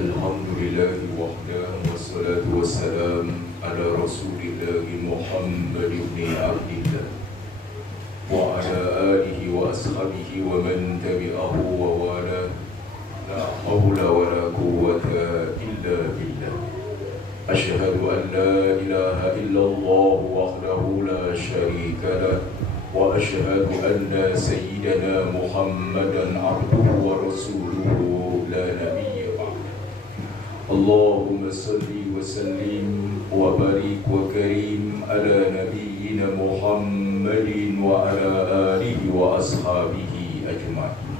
Alhamdulillahi wahdah wassalatu wassalam ala rasulillahi Muhammad ibn Abdillah wa ala alihi wa ashabihi wa man tabi'ahu wa wala. La hawla wa la quwwata illa billah. Ashhadu an la ilaha illallah wahdahu la sharika lah wa ashhadu anna sayyidana Muhammadan abduhu wa rasuluhu la nabiyya. Allahumma salli wa sallim wa barik wa karim ala nabiyyina Muhammadin wa ala alihi wa ashabihi ajma'in.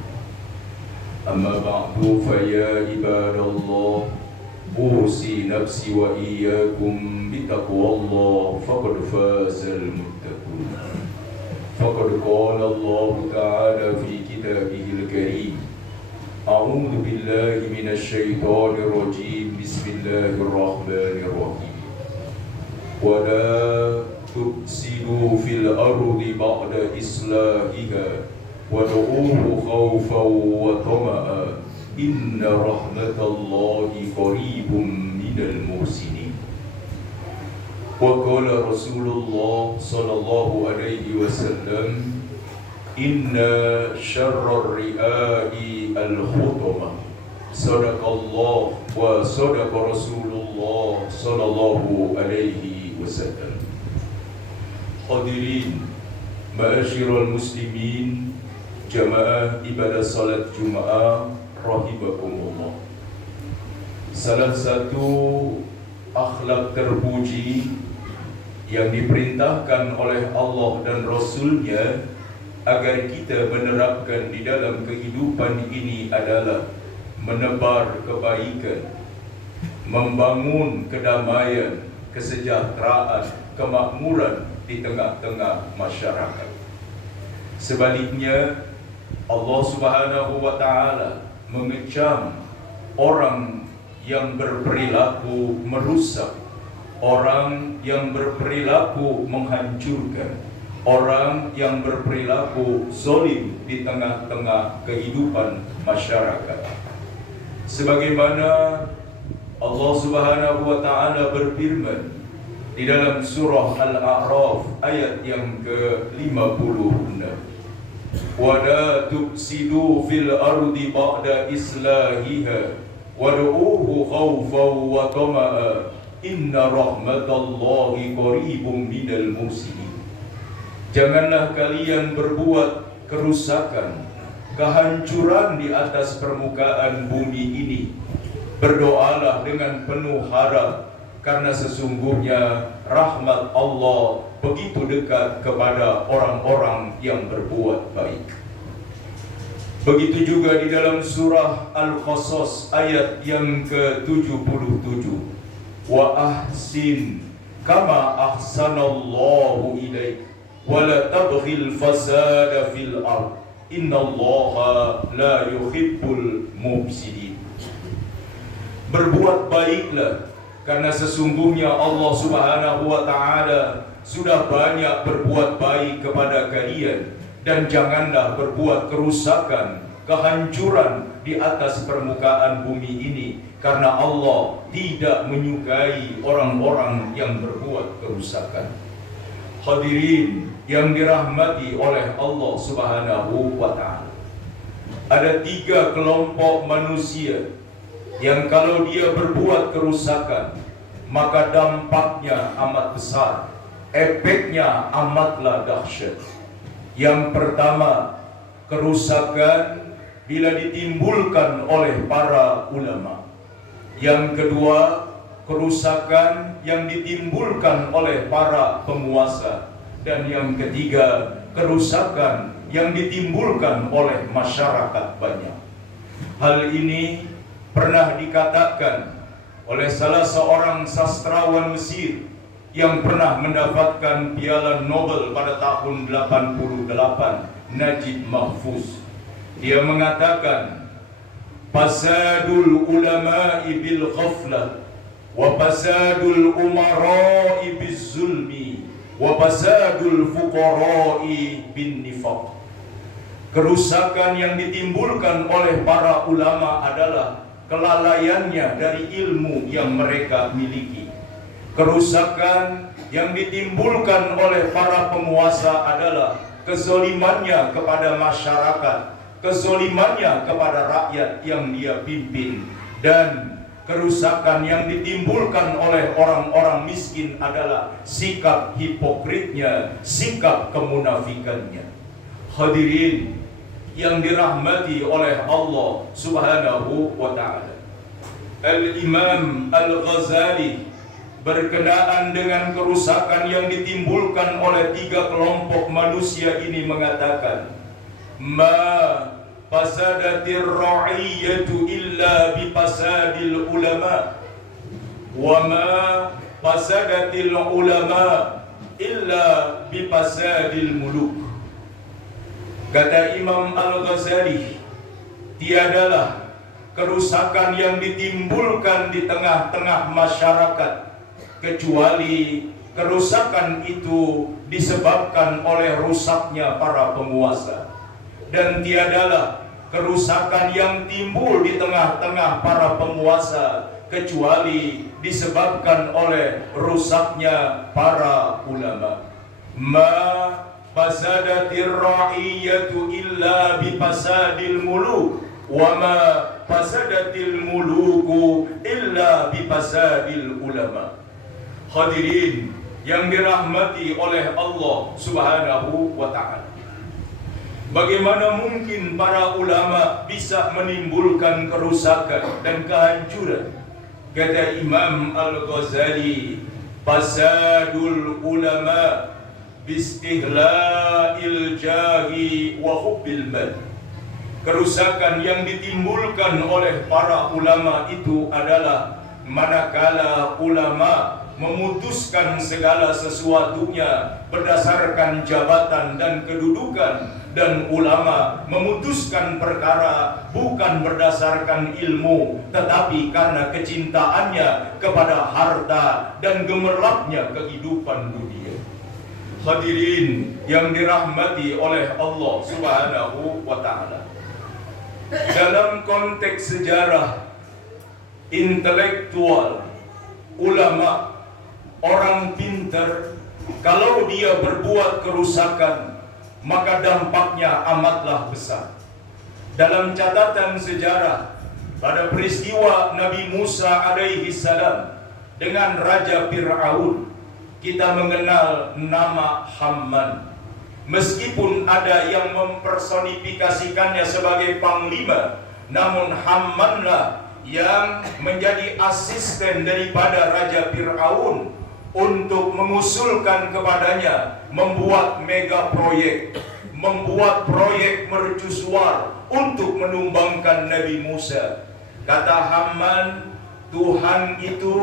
Amma ba'du fa ya ibadallah, usi nafsi wa iyyakum bitaqwallah faqad fazal muttaqun. Faqad qala Allah ta'ala fi kitabihil karim. A'udzu billahi minasy syaithanir rajim. Bismillahirrahmanirrahim. Wa la tufsidu fil ardi ba'da islahiha wad'uuhu khawfan wa tama'an inna rahmatallahi qaribun minal muhsinin. Wa qala Rasulullah sallallahu alaihi wasallam, inna syarrar ri'ai al-khutamah. Sadaqallah wa sadaqa Rasulullah sallallahu alaihi wasallam. Hadirin ma'asyiral muslimin, jamaah ibadah salat Jumaah rahimakumullah. Salah satu akhlak terpuji yang diperintahkan oleh Allah dan Rasul-Nya agar kita menerapkan di dalam kehidupan ini adalah menebar kebaikan, membangun kedamaian, kesejahteraan, kemakmuran di tengah-tengah masyarakat. Sebaliknya, Allah Subhanahu wa Ta'ala mengecam orang yang berperilaku merusak, orang yang berperilaku menghancurkan, orang yang berperilaku zalim di tengah-tengah kehidupan masyarakat. Sebagaimana Allah Subhanahu wa Ta'ala berfirman di dalam surah Al-A'raf ayat yang ke-56, wa la tufsidu fil ardi ba'da islahiha wad'uuhu khawfan wa tama'an inna rahmatallahi qaribun minal muhsinin. Janganlah kalian berbuat kerusakan, kehancuran di atas permukaan bumi ini. Berdoalah dengan penuh harap, karena sesungguhnya rahmat Allah begitu dekat kepada orang-orang yang berbuat baik. Begitu juga di dalam surah Al-Qasas ayat yang ke-77. Wa ahsin kama ahsanallahu ilaik wala tabghil fasada fil ard innallaha la yuhibbul mufsidin. Berbuat baiklah, karena sesungguhnya Allah Subhanahu wa Ta'ala sudah banyak berbuat baik kepada kalian, dan janganlah berbuat kerusakan, kehancuran di atas permukaan bumi ini, karena Allah tidak menyukai orang-orang yang berbuat kerusakan. Hadirin yang dirahmati oleh Allah Subhanahu wa Ta'ala, ada 3 kelompok manusia yang kalau dia berbuat kerusakan, maka dampaknya amat besar, efeknya amatlah dahsyat. Yang pertama, kerusakan bila ditimbulkan oleh para ulama. Yang kedua, kerusakan yang ditimbulkan oleh para penguasa. Dan yang ketiga, kerusakan yang ditimbulkan oleh masyarakat banyak. Hal ini pernah dikatakan oleh salah seorang sastrawan Mesir yang pernah mendapatkan Piala Nobel pada tahun 88, Najib Mahfuz. Dia mengatakan, fasadul ulama'i bil ghaflah wa fasadul umara'i biz zulmi wa fasadul fuqara'i bin nifaq. Kerusakan yang ditimbulkan oleh para ulama adalah kelalaiannya dari ilmu yang mereka miliki. Kerusakan yang ditimbulkan oleh para penguasa adalah kezolimannya kepada masyarakat, kezolimannya kepada rakyat yang dia pimpin, dan kerusakan yang ditimbulkan oleh orang-orang miskin adalah sikap hipokritnya, sikap kemunafikannya. Hadirin yang dirahmati oleh Allah Subhanahu wa ta'ala, Al-Imam Al-Ghazali berkenaan dengan kerusakan yang ditimbulkan oleh tiga kelompok manusia ini mengatakan, ma fasadatir ra'iyatu illa bifasadil ulama wa ma fasadatil ulama illa bifasadil muluk. Kata Imam Al-Ghazali, tiadalah kerusakan yang ditimbulkan di tengah-tengah masyarakat kecuali kerusakan itu disebabkan oleh rusaknya para penguasa. Dan tiadalah kerusakan yang timbul di tengah-tengah para penguasa kecuali disebabkan oleh rusaknya para ulama. Ma fasadatir ra'iyatu illa bifasadil muluk wa ma fasadatil muluku illa bifasadil ulama. Hadirin yang dirahmati oleh Allah Subhanahu wa ta'ala, bagaimana mungkin para ulama bisa menimbulkan kerusakan dan kehancuran? Kata Imam Al-Ghazali, fasadul ulama bistihla'il jahi wa hubbil mal. Kerusakan yang ditimbulkan oleh para ulama itu adalah manakala ulama memutuskan segala sesuatunya berdasarkan jabatan dan kedudukan, dan ulama memutuskan perkara bukan berdasarkan ilmu tetapi karena kecintaannya kepada harta dan gemerlapnya kehidupan dunia. Hadirin yang dirahmati oleh Allah Subhanahu wa ta'ala, dalam konteks sejarah, intelektual, ulama, orang pintar, kalau dia berbuat kerusakan maka dampaknya amatlah besar. Dalam catatan sejarah, pada peristiwa Nabi Musa alaihi salam dengan Raja Fir'aun, kita mengenal nama Haman. Meskipun ada yang mempersonifikasikannya sebagai panglima, namun Hamanlah yang menjadi asisten daripada Raja Fir'aun untuk mengusulkan kepadanya membuat mega proyek, membuat proyek mercusuar untuk menumbangkan Nabi Musa. Kata Haman, Tuhan itu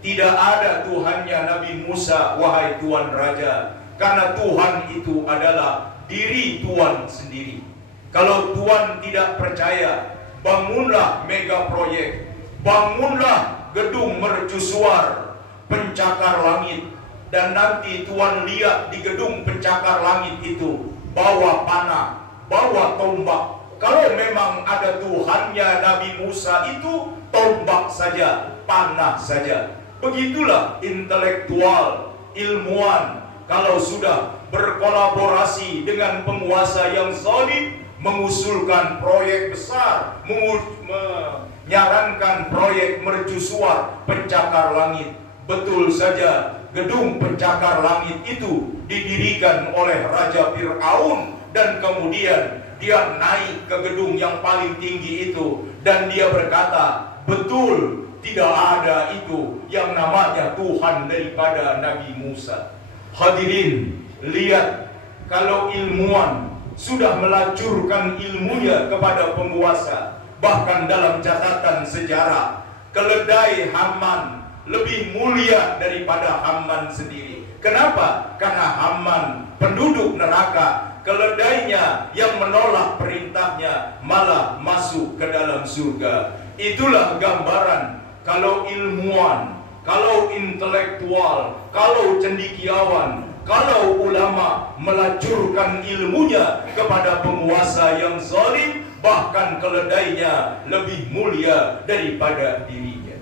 tidak ada Tuhannya Nabi Musa, wahai Tuan Raja, karena Tuhan itu adalah diri Tuan sendiri. Kalau Tuan tidak percaya, bangunlah mega proyek, bangunlah gedung mercusuar, pencakar langit, dan nanti Tuan lihat di gedung pencakar langit itu bawa panah, bawa tombak. Kalau memang ada Tuhannya Nabi Musa itu, tombak saja, panah saja. Begitulah intelektual, ilmuwan, kalau sudah berkolaborasi dengan penguasa yang zalim, mengusulkan proyek besar, menyarankan proyek mercusuar pencakar langit. Betul saja, gedung pencakar langit itu didirikan oleh Raja Fir'aun, dan kemudian dia naik ke gedung yang paling tinggi itu, dan dia berkata, betul, tidak ada itu yang namanya Tuhan daripada Nabi Musa. Hadirin, lihat, kalau ilmuwan sudah melacurkan ilmunya kepada penguasa, bahkan dalam catatan sejarah, keledai Haman lebih mulia daripada Haman sendiri. Kenapa? Karena Haman penduduk neraka, keledainya yang menolak perintahnya malah masuk ke dalam surga. Itulah gambaran kalau ilmuwan, kalau intelektual, kalau cendekiawan, kalau ulama melacurkan ilmunya kepada penguasa yang zalim, bahkan keledainya lebih mulia daripada dirinya.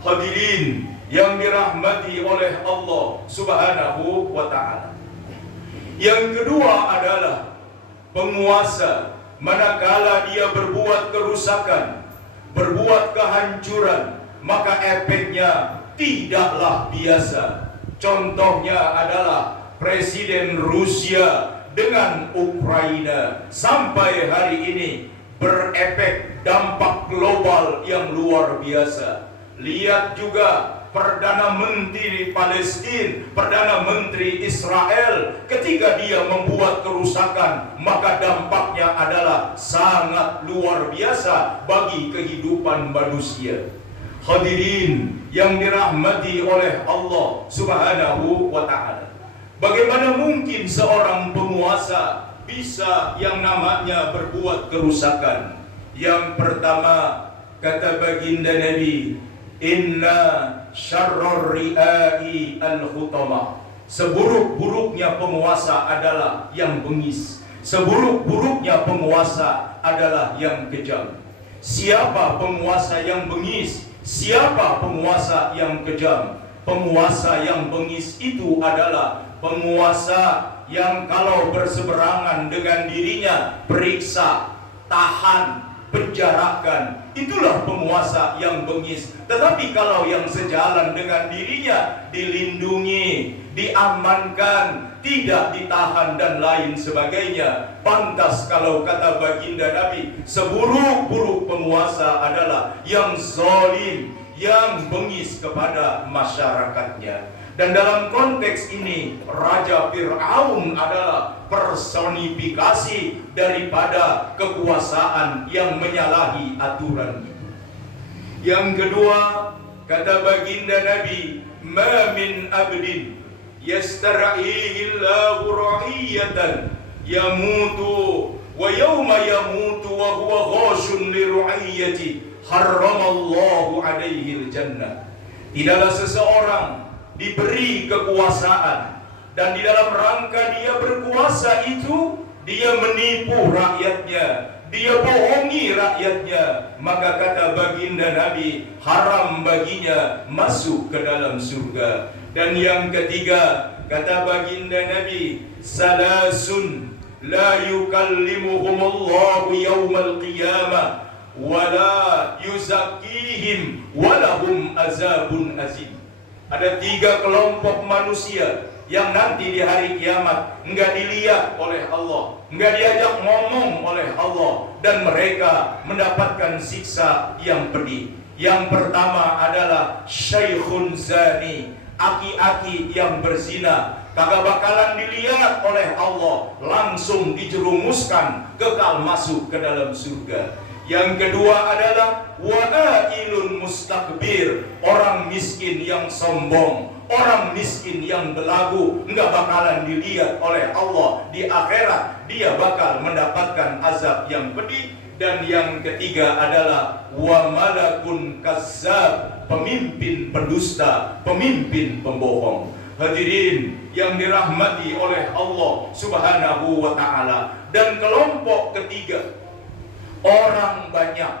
Hadirin yang dirahmati oleh Allah Subhanahu wa ta'ala. Yang kedua adalah penguasa manakala dia berbuat kerusakan, berbuat kehancuran, maka efeknya tidaklah biasa. Contohnya adalah Presiden Rusia dengan Ukraina sampai hari ini berefek dampak global yang luar biasa. Lihat juga Perdana Menteri Palestina, Perdana Menteri Israel, ketika dia membuat kerusakan, maka dampaknya adalah sangat luar biasa bagi kehidupan manusia. Hadirin yang dirahmati oleh Allah Subhanahu wa ta'ala, bagaimana mungkin seorang penguasa bisa yang namanya berbuat kerusakan? Yang pertama, kata baginda Nabi, inna syarrar ri'ai al-khutama. Seburuk-buruknya penguasa adalah yang bengis. Seburuk-buruknya penguasa adalah yang kejam. Siapa penguasa yang bengis? Siapa penguasa yang kejam? Penguasa yang bengis itu adalah penguasa yang kalau berseberangan dengan dirinya, periksa, tahan, penjarakan. Itulah penguasa yang bengis. Tetapi kalau yang sejalan dengan dirinya, dilindungi, diamankan, tidak ditahan dan lain sebagainya, pantas kalau kata baginda Nabi, seburuk-buruk penguasa adalah yang zalim, yang bengis kepada masyarakatnya. Dan dalam konteks ini, Raja Fir'aun adalah personifikasi daripada kekuasaan yang menyalahi aturan itu. Yang kedua, kata baginda Nabi, ma min abdin yastar'ihi Allahu ra'iyatan yamutu wa yawma yamutu wa huwa ghashun li ra'iyati harramallahu alaihi al-jannah. Tidaklah seseorang diberi kekuasaan dan di dalam rangka dia berkuasa itu dia menipu rakyatnya, dia bohongi rakyatnya, maka kata baginda Nabi, haram baginya masuk ke dalam surga. Dan yang ketiga, kata baginda Nabi, salasun la yukallimuhumullahu yawmal qiyamah wala yuzakkihim walahum azabun azim. Ada 3 kelompok manusia yang nanti di hari kiamat enggak dilihat oleh Allah, enggak diajak ngomong oleh Allah, dan mereka mendapatkan siksa yang pedih. Yang pertama adalah syaikhun zani, aki-aki yang berzina, kagak bakalan dilihat oleh Allah, langsung dijerumuskan kekal masuk ke dalam surga. Yang kedua adalah wa'ailun mustakbir, orang miskin yang sombong, orang miskin yang belagu, enggak bakalan dilihat oleh Allah di akhirat, dia bakal mendapatkan azab yang pedih. Dan yang ketiga adalah wa malakun kazzab, pemimpin pendusta, pemimpin pembohong. Hadirin yang dirahmati oleh Allah Subhanahu wa ta'ala. Dan kelompok ketiga, orang banyak,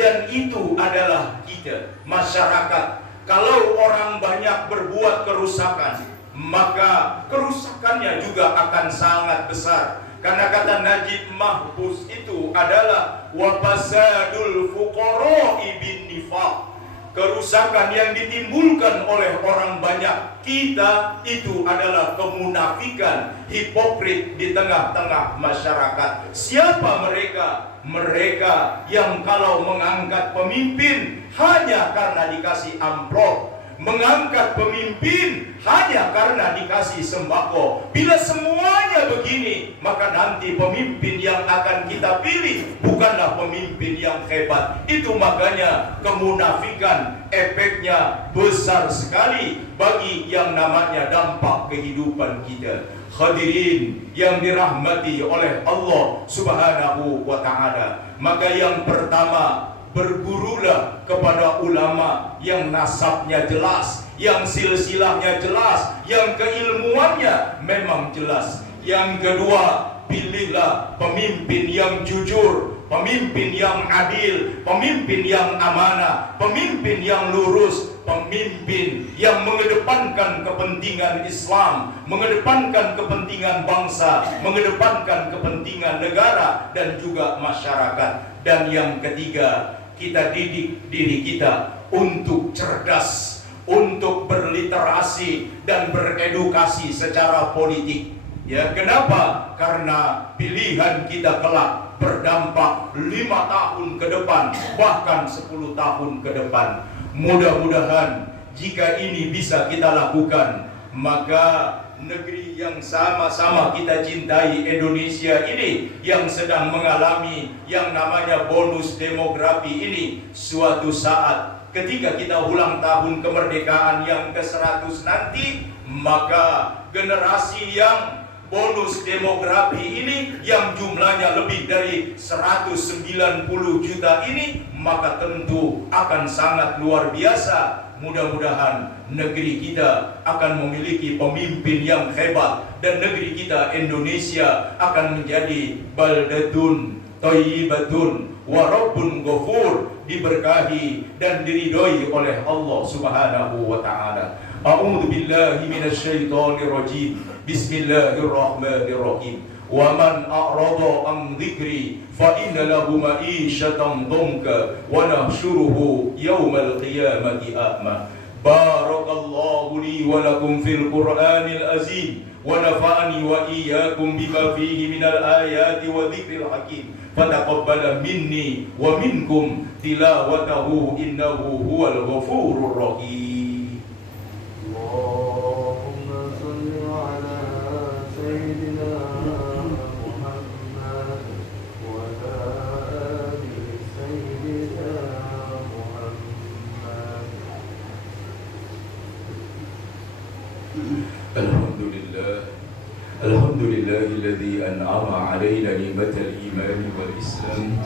dan itu adalah kita, masyarakat. Kalau orang banyak berbuat kerusakan, maka kerusakannya juga akan sangat besar. Karena kata Najib Mahfuz itu adalah wafasadul fuqara'i bin nifaq, kerusakan yang ditimbulkan oleh orang banyak kita itu adalah kemunafikan, hipokrit di tengah-tengah masyarakat. Siapa mereka? Mereka yang kalau mengangkat pemimpin hanya karena dikasih amplop, mengangkat pemimpin hanya karena dikasih sembako. Bila semuanya begini, maka nanti pemimpin yang akan kita pilih bukanlah pemimpin yang hebat. Itu makanya kemunafikan efeknya besar sekali bagi yang namanya dampak kehidupan kita. Hadirin yang dirahmati oleh Allah Subhanahu wa ta'ala, maka yang pertama, bergurulah kepada ulama yang nasabnya jelas, yang silsilahnya jelas, yang keilmuannya memang jelas. Yang kedua, pilihlah pemimpin yang jujur, pemimpin yang adil, pemimpin yang amanah, pemimpin yang lurus, pemimpin yang mengedepankan kepentingan Islam, mengedepankan kepentingan bangsa, mengedepankan kepentingan negara dan juga masyarakat. Dan yang ketiga, kita didik diri kita untuk cerdas, untuk berliterasi dan beredukasi secara politik. Ya, kenapa? Karena pilihan kita kelak berdampak 5 tahun ke depan, bahkan 10 tahun ke depan. Mudah-mudahan jika ini bisa kita lakukan, maka negeri yang sama-sama kita cintai, Indonesia ini, yang sedang mengalami yang namanya bonus demografi ini, suatu saat ketika kita ulang tahun kemerdekaan yang ke-100 nanti, maka generasi yang bonus demografi ini yang jumlahnya lebih dari 190 juta ini, maka tentu akan sangat luar biasa. Mudah-mudahan negeri kita akan memiliki pemimpin yang hebat, dan negeri kita Indonesia akan menjadi baldatun thayyibatun wa rabbun ghafur, diberkahi dan diridhoi oleh Allah Subhanahu wa taala. A'udzu billahi minasyaitonir rajim. Bismillahirrahmanirrahim. Wa man a'rada an dzikri fa inna lahu ma'isyatan dhanka wa nahsyuruhu yaumal qiyamati a'ma. Barakallahu li wa lakum fil Qur'anil azim wa nafa'ani wa iyyakum bima fihi minal ayati wa dzikril hakim. Fataqabbala minni wa minkum tilawatahu innahu huwal ghafurur rahim. Alhamdulillahilladzi an'ama 'alaina ni'matal iman wal islam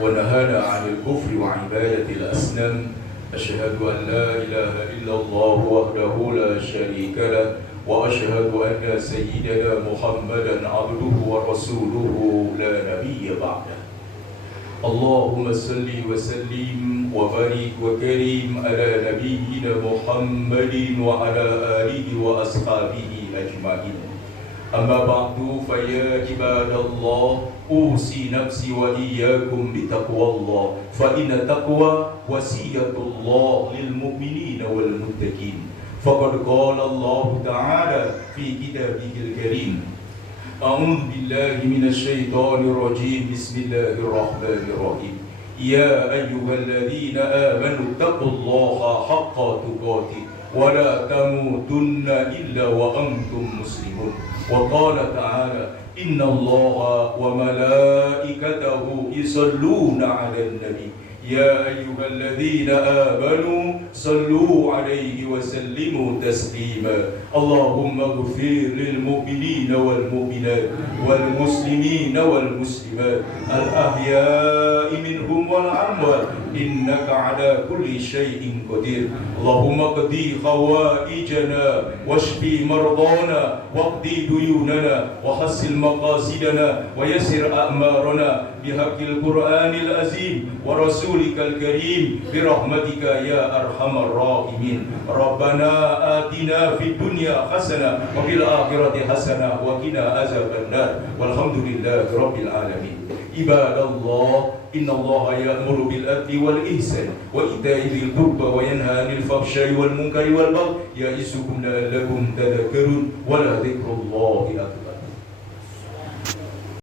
wa nahana 'anil kufri wa 'ibadatil asnam. Asyhadu an la ilaha illallah wahdahu la syarika lah wa asyhadu anna sayyidana Muhammadan 'abduhu wa rasuluhu la nabiyya ba'dah. Allahumma salli wa sallim wa barik wa karim ala nabiyyina Muhammadin wa ala alihi wa ashabihi ajma'in. Amma ba'du, fa ya ibadallah, usi nafsi wa iyyakum bitaqwallah, fa inna taqwa wasiyatullah lil mu'minina wal muttaqin. Faqad qala Allah ta'ala fi kitabihil karim. A'udzu billahi minasy syaithanir rajim. Bismillahirrahmanirrahim. Ya ayyuhalladzina amanu taqullaha haqqa tuqatih wa la tamutunna illa wa antum muslimun. Wa qala ta'ala inna allaha wa malaikatahu yusalluna 'alan nabi ya ayyuhalladzina amanu sallu 'alaihi wa sallimu taslima. Allahumma ighfir lil mu'minina wal mu'minat wal muslimina wal muslimat al ahya'i minhum wal amwat innaka 'ala kulli syai'in qadir. Allahumma qdi khawaijana washfi mardana waqdi duyunana wa hassil maqasidana wa yassir a'marana bihaqqil Qur'anil azim wa rasulikal karim birahmatika ya arhamar rahimin. Rabbana atina fid dunya hasanah wa fil akhirati hasanah wa qina azabannar. Walhamdulillahi rabbil alamin. Ibadallah, innallaha ya'muru bil adli wal ihsan wa ita'i dzil qurba wa yanha 'anil fahsya'i wal munkari wal baghi ya'izukum la'allakum tadhakkarun wa la dzikrullahi akbar.